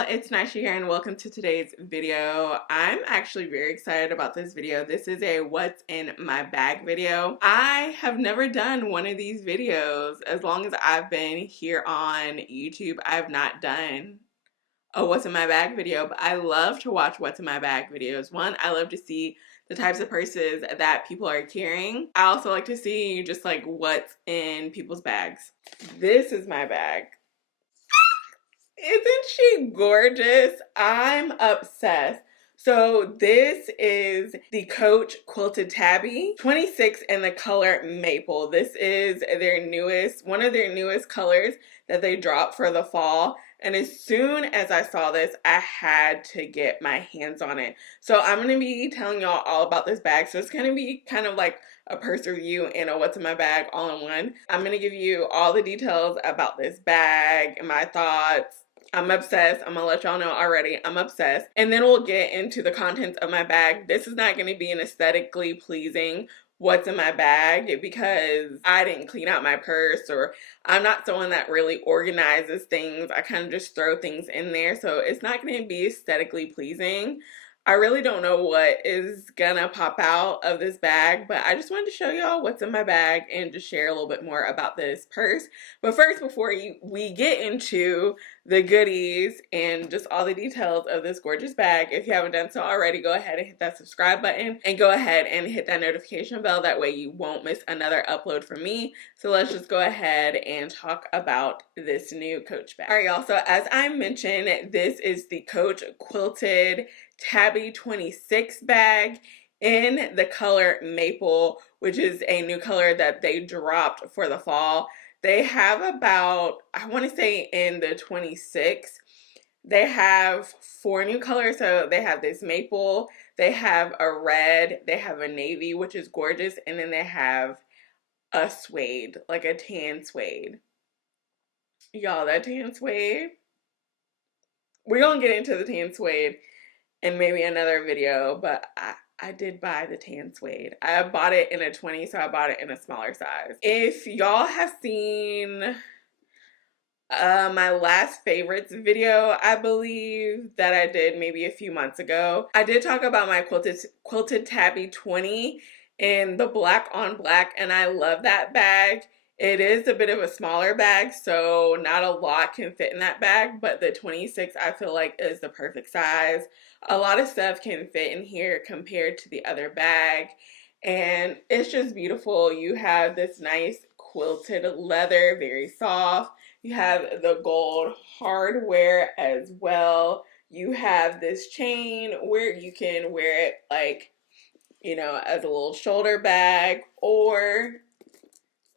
y'all, it's Nisha here and welcome to today's video. I'm actually very excited about this video. This is a what's in my bag video. I have never done one of these videos. As long as I've been here on YouTube, I've not done a what's in my bag video, but I love to watch what's in my bag videos. One, I love to see the types of purses that people are carrying. I also like to see just like what's in people's bags. This is my bag. Isn't she gorgeous? I'm obsessed. So this is the Coach Quilted Tabby 26 in the color Maple. This is their newest, one of their newest colors that they dropped for the fall. And as soon as I saw this, I had to get my hands on it. So I'm going to be telling y'all all about this bag. So it's going to be kind of like a purse review and a what's in my bag all in one. I'm going to give you all the details about this bag and my thoughts. I'm obsessed. I'm gonna let y'all know already. I'm obsessed. And then we'll get into the contents of my bag. This is not gonna be an aesthetically pleasing what's in my bag because I didn't clean out my purse, or I'm not someone that really organizes things. I kind of just throw things in there. So it's not gonna be aesthetically pleasing. I really don't know what is gonna pop out of this bag, but I just wanted to show y'all what's in my bag and just share a little bit more about this purse. But first, before we get into the goodies and just all the details of this gorgeous bag, if you haven't done so already, go ahead and hit that subscribe button and go ahead and hit that notification bell. That way you won't miss another upload from me. So let's just go ahead and talk about this new Coach bag. All right, y'all. So as I mentioned, this is the Coach Quilted Tabby 26 bag in the color Maple, which is a new color that they dropped for the fall. They have about, I want to say in the 26, they have 4 new colors. So they have this maple, they have a red, they have a navy, which is gorgeous, and then they have a suede, like a tan suede. Y'all, that tan suede, we're going to get into the tan suede in maybe another video, but I did buy the tan suede. I bought it in a 20, so I bought it in a smaller size. If y'all have seen my last favorites video, I believe that I did maybe a few months ago, I did talk about my Quilted Tabby 20 in the black on black, and I love that bag. It is a bit of a smaller bag, so not a lot can fit in that bag, but the 26 I feel like is the perfect size. A lot of stuff can fit in here compared to the other bag, and it's just beautiful. You have this nice quilted leather, very soft. You have the gold hardware as well. You have this chain where you can wear it like, you know, as a little shoulder bag, or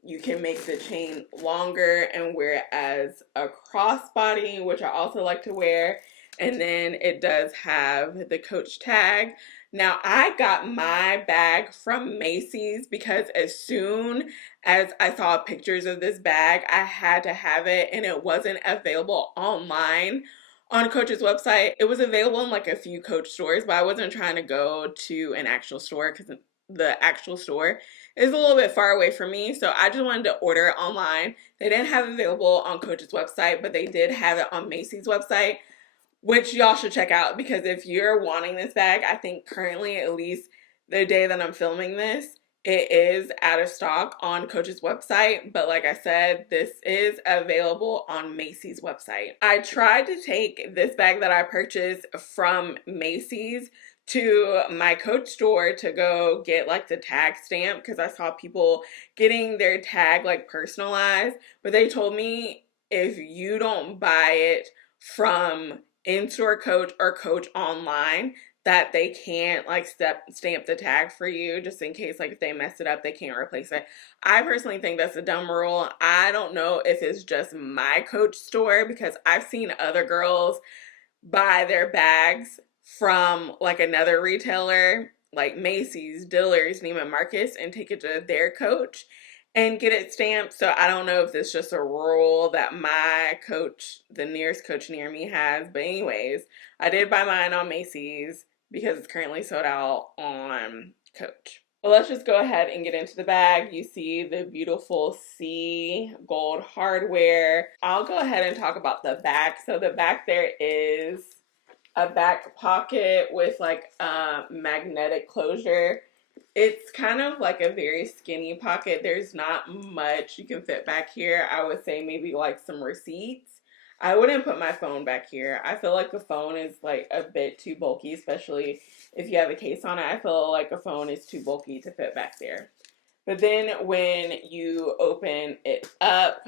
you can make the chain longer and wear it as a crossbody, which I also like to wear. And then it does have the Coach tag. Now, I got my bag from Macy's because as soon as I saw pictures of this bag, I had to have it, and it wasn't available online on Coach's website. It was available in like a few Coach stores, but I wasn't trying to go to an actual store because the actual store is a little bit far away from me, so I just wanted to order it online. They didn't have it available on Coach's website, but they did have it on Macy's website, which y'all should check out, because if you're wanting this bag, I think currently, at least the day that I'm filming this, it is out of stock on Coach's website, but like I said, this is available on Macy's website. I tried to take this bag that I purchased from Macy's to my Coach store to go get like the tag stamp, because I saw people getting their tag like personalized, but they told me if you don't buy it from in-store Coach or Coach online, that they can't like stamp the tag for you, just in case like if they mess it up, they can't replace it. I personally think that's a dumb rule. I don't know if it's just my Coach store, because I've seen other girls buy their bags from like another retailer like Macy's, Dillard's, Neiman Marcus, and take it to their Coach and get it stamped. So I don't know if it's just a rule that my Coach, the nearest Coach near me, has. But anyways, I did buy mine on Macy's because it's currently sold out on Coach. But let's just go ahead and get into the bag. You see the beautiful sea gold hardware. I'll go ahead and talk about the back. So the back, there is a back pocket with like a magnetic closure. It's kind of like a very skinny pocket. There's not much you can fit back here. I would say maybe like some receipts. I wouldn't put my phone back here. I feel like the phone is like a bit too bulky, especially if you have a case on it. I feel like a phone is too bulky to fit back there. But then when you open it up,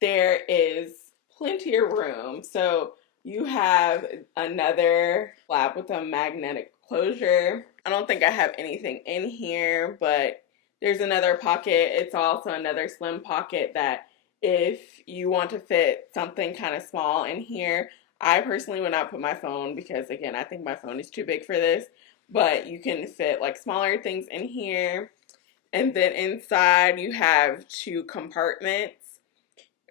there is plenty of room. So you have another flap with a magnetic closure. I don't think I have anything in here, but there's another pocket. It's also another slim pocket that if you want to fit something kind of small in here, I personally would not put my phone because, again, I think my phone is too big for this, but you can fit like smaller things in here. And then inside you have two compartments,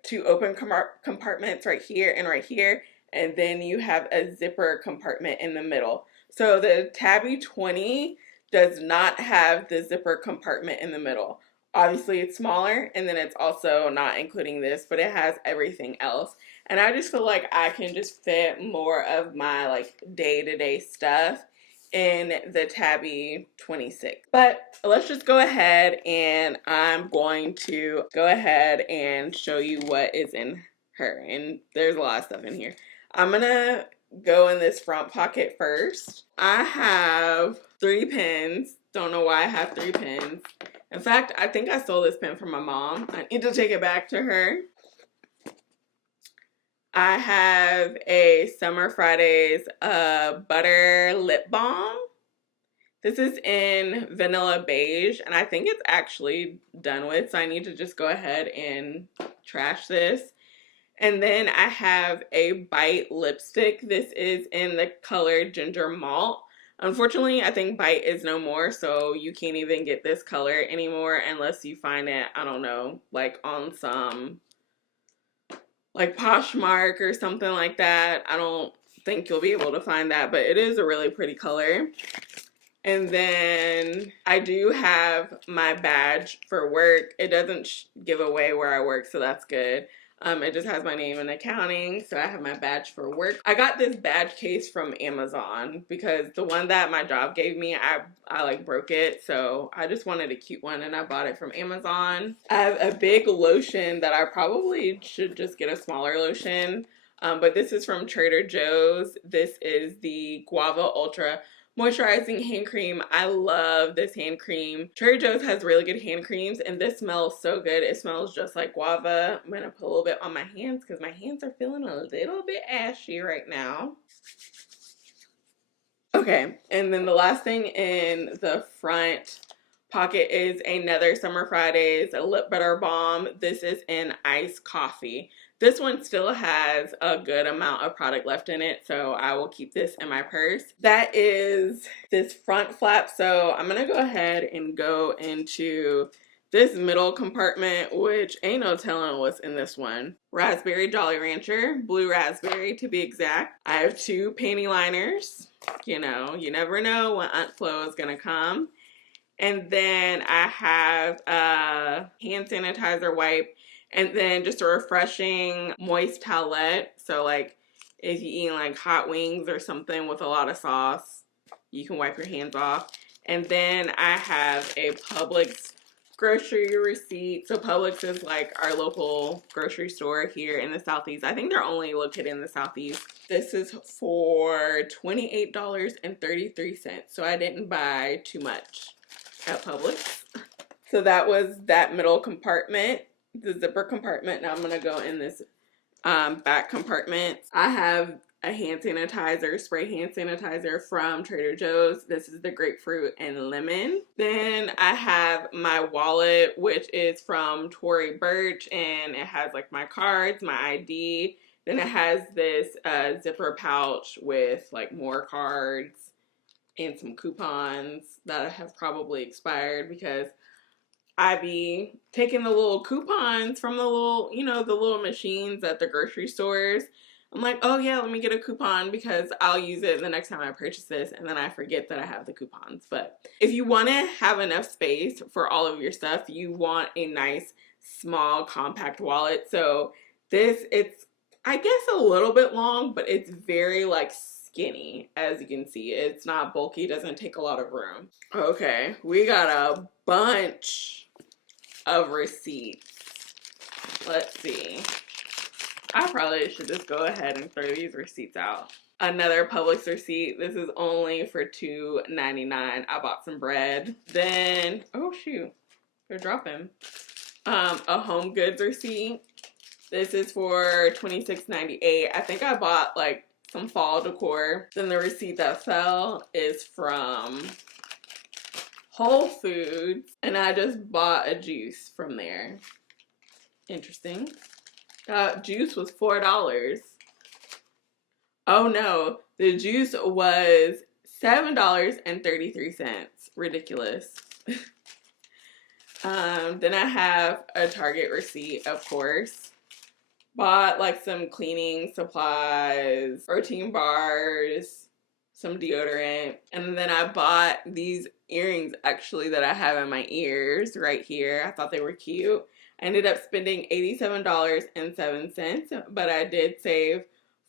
two open compartments right here and right here. And then you have a zipper compartment in the middle. So the Tabby 20 does not have the zipper compartment in the middle. Obviously it's smaller, and then it's also not including this, but it has everything else. And I just feel like I can just fit more of my like day-to-day stuff in the Tabby 26. But let's just go ahead, and I'm going to go ahead and show you what is in her. And there's a lot of stuff in here. I'm gonna go in this front pocket first. I have 3 pins. Don't know why I have 3 pins. In fact, I think I stole this pin from my mom. I need to take it back to her. I have a Summer Fridays butter lip balm. This is in vanilla beige, and I think it's actually done with, so I need to just go ahead and trash this. And then I have a Bite lipstick. This is in the color Ginger Malt. Unfortunately, I think Bite is no more, so you can't even get this color anymore unless you find it, I don't know, like on some like Poshmark or something like that. I don't think you'll be able to find that, but it is a really pretty color. And then I do have my badge for work. It doesn't give away where I work, so that's good. It just has my name in accounting, so I have my badge for work. I got this badge case from Amazon because the one that my job gave me, I like broke it, so I just wanted a cute one and I bought it from Amazon. I have a big lotion that I probably should just get a smaller lotion, but this is from Trader Joe's. This is the Guava Ultra Moisturizing hand cream. I love this hand cream. Trader Joe's has really good hand creams, and this smells so good. It smells just like guava. I'm gonna put a little bit on my hands because my hands are feeling a little bit ashy right now. Okay, and then the last thing in the front pocket is another Summer Fridays lip butter balm. This is in iced coffee. This one still has a good amount of product left in it, so I will keep this in my purse. That is this front flap, so I'm gonna go ahead and go into this middle compartment, which ain't no telling what's in this one. Raspberry Jolly Rancher, blue raspberry to be exact. I have 2 panty liners. You know, you never know when Aunt Flo is gonna come. And then I have a hand sanitizer wipe, and then just a refreshing moist towelette. So like if you eat like hot wings or something with a lot of sauce, you can wipe your hands off. And then I have a Publix grocery receipt. So Publix is like our local grocery store here in the Southeast. I think they're only located in the Southeast. This is for $28.33. So I didn't buy too much at Publix. So that was that middle compartment, the zipper compartment. Now I'm gonna go in this back compartment. I have a hand sanitizer, spray hand sanitizer from Trader Joe's. This is the grapefruit and lemon. Then I have my wallet, which is from Tory Burch, and it has like my cards, my ID. Then it has this zipper pouch with like more cards and some coupons that have probably expired because I be taking the little coupons from the little, you know, the little machines at the grocery stores. I'm like, oh yeah, let me get a coupon because I'll use it the next time I purchase this, and then I forget that I have the coupons. But if you want to have enough space for all of your stuff, you want a nice, small, compact wallet. So this, it's, I guess, a little bit long, but it's very like skinny, as you can see. It's not bulky, doesn't take a lot of room. Okay, we got a bunch of receipts. Let's see. I probably should just go ahead and throw these receipts out. Another Publix receipt. This is only for $2.99. I bought some bread. Then, oh shoot, they're dropping. A Home Goods receipt. This is for $26.98. I think I bought like some fall decor. Then the receipt that fell is from Whole Foods, and I just bought a juice from there. Interesting. Juice was $4. Oh no, the juice was $7.33. Ridiculous. Then I have a Target receipt, of course. Bought like some cleaning supplies, protein bars, some deodorant, and then I bought these earrings actually that I have in my ears right here. I thought they were cute. I ended up spending $87.07, but I did save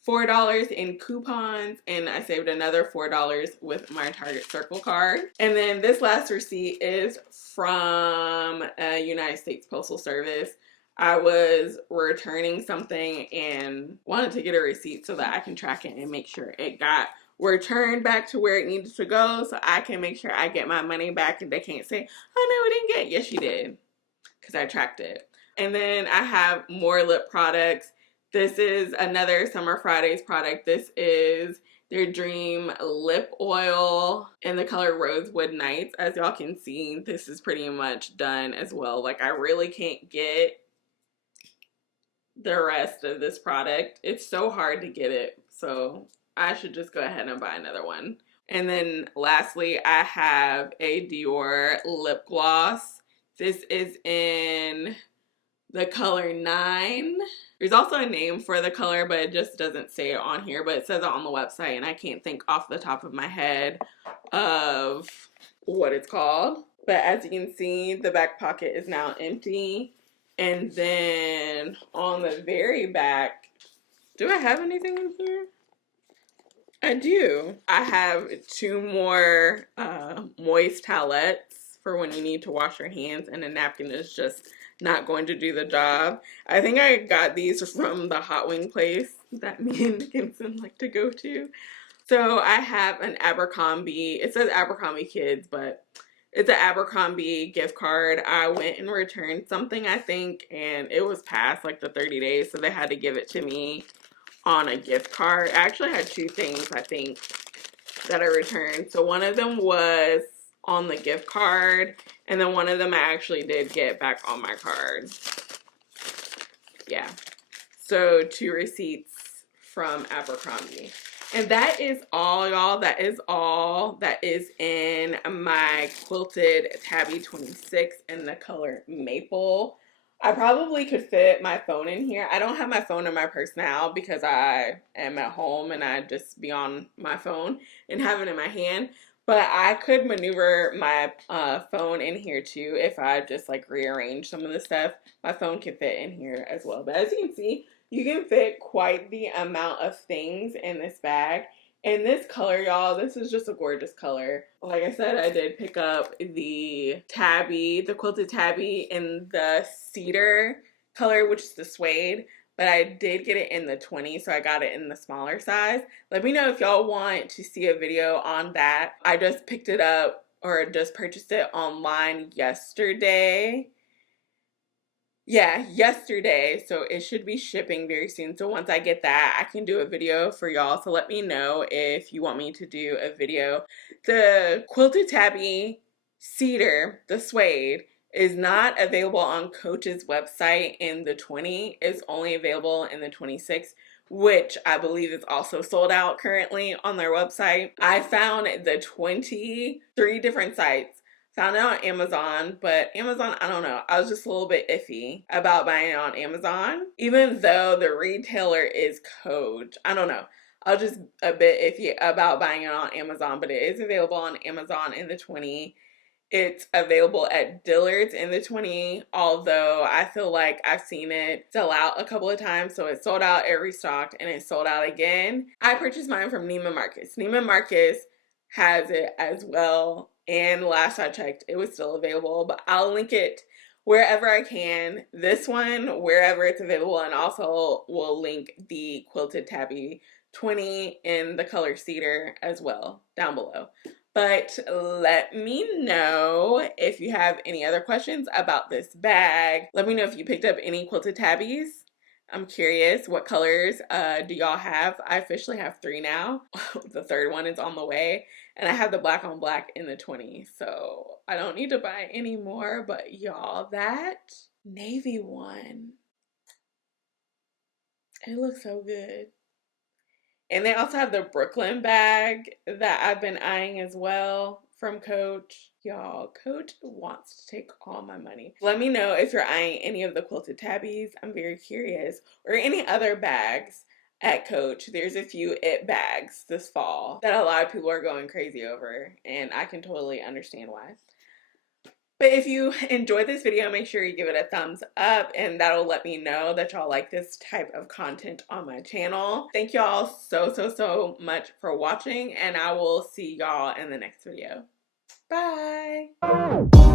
$4 in coupons, and I saved another $4 with my Target Circle card. And then this last receipt is from United States Postal Service. I was returning something and wanted to get a receipt so that I can track it and make sure it got returned back to where it needed to go, so I can make sure I get my money back and they can't say, oh no, we didn't get it. Yes, you did. Because I tracked it. And then I have more lip products. This is another Summer Fridays product. This is their Dream Lip Oil in the color Rosewood Nights. As y'all can see, this is pretty much done as well. Like, I really can't get the rest of this product. It's so hard to get it. So I should just go ahead and buy another one. And then lastly, I have a Dior lip gloss. This is in the color 9. There's also a name for the color, but it just doesn't say it on here, but it says it on the website, and I can't think off the top of my head of what it's called. But as you can see, the back pocket is now empty. And then on the very back, do I have anything in here? I do. I have 2 more moist towelettes for when you need to wash your hands and a napkin is just not going to do the job. I think I got these from the hot wing place that me and Dickinson like to go to. So I have an Abercrombie, it says Abercrombie Kids, but it's an Abercrombie gift card. I went and returned something, I think, and it was past like the 30 days, so they had to give it to me on a gift card. I actually had 2 things, I think, that I returned. So one of them was on the gift card, and then one of them I actually did get back on my card. Yeah. So 2 receipts from Abercrombie. And that is all, y'all. That is all that is in my Quilted Tabby 26 in the color Maple. I probably could fit my phone in here. I don't have my phone in my purse now because I am at home and I just be on my phone and have it in my hand. But I could maneuver my phone in here too if I just like rearrange some of the stuff. My phone can fit in here as well. But as you can see, you can fit quite the amount of things in this bag. And this color, y'all, this is just a gorgeous color. Like I said, I did pick up the tabby, the Quilted Tabby in the cedar color, which is the suede. But I did get it in the 20, so I got it in the smaller size. Let me know if y'all want to see a video on that. I just picked it up or just purchased it online yesterday. Yeah, yesterday, so it should be shipping very soon. So once I get that, I can do a video for y'all. So let me know if you want me to do a video. The Quilted Tabby cedar, the suede, is not available on Coach's website in the 20. It's only available in the 26, which I believe is also sold out currently on their website. I found the 23 different sites. Found it on Amazon, but Amazon, I don't know. I was just a little bit iffy about buying it on Amazon, even though the retailer is Coach. I don't know. I was just a bit iffy about buying it on Amazon, but it is available on Amazon in the 20. It's available at Dillard's in the 20, although I feel like I've seen it sell out a couple of times. So it sold out, it restocked, and it sold out again. I purchased mine from Neiman Marcus. Neiman Marcus has it as well. And last I checked, it was still available, but I'll link it wherever I can. This one, wherever it's available, and also will link the Quilted Tabby 20 in the color cedar as well down below. But let me know if you have any other questions about this bag. Let me know if you picked up any Quilted Tabbies. I'm curious, what colors do y'all have? I officially have 3 now. The third one is on the way. And I have the black on black in the 20. So I don't need to buy any more. But y'all, that navy one, it looks so good. And they also have the Brooklyn bag that I've been eyeing as well from Coach. Y'all, Coach wants to take all my money. Let me know if you're eyeing any of the Quilted Tabbies. I'm very curious. Or any other bags at Coach. There's a few it bags this fall that a lot of people are going crazy over. And I can totally understand why. But if you enjoyed this video, make sure you give it a thumbs up, and that'll let me know that y'all like this type of content on my channel. Thank y'all so much for watching, and I will see y'all in the next video. Bye!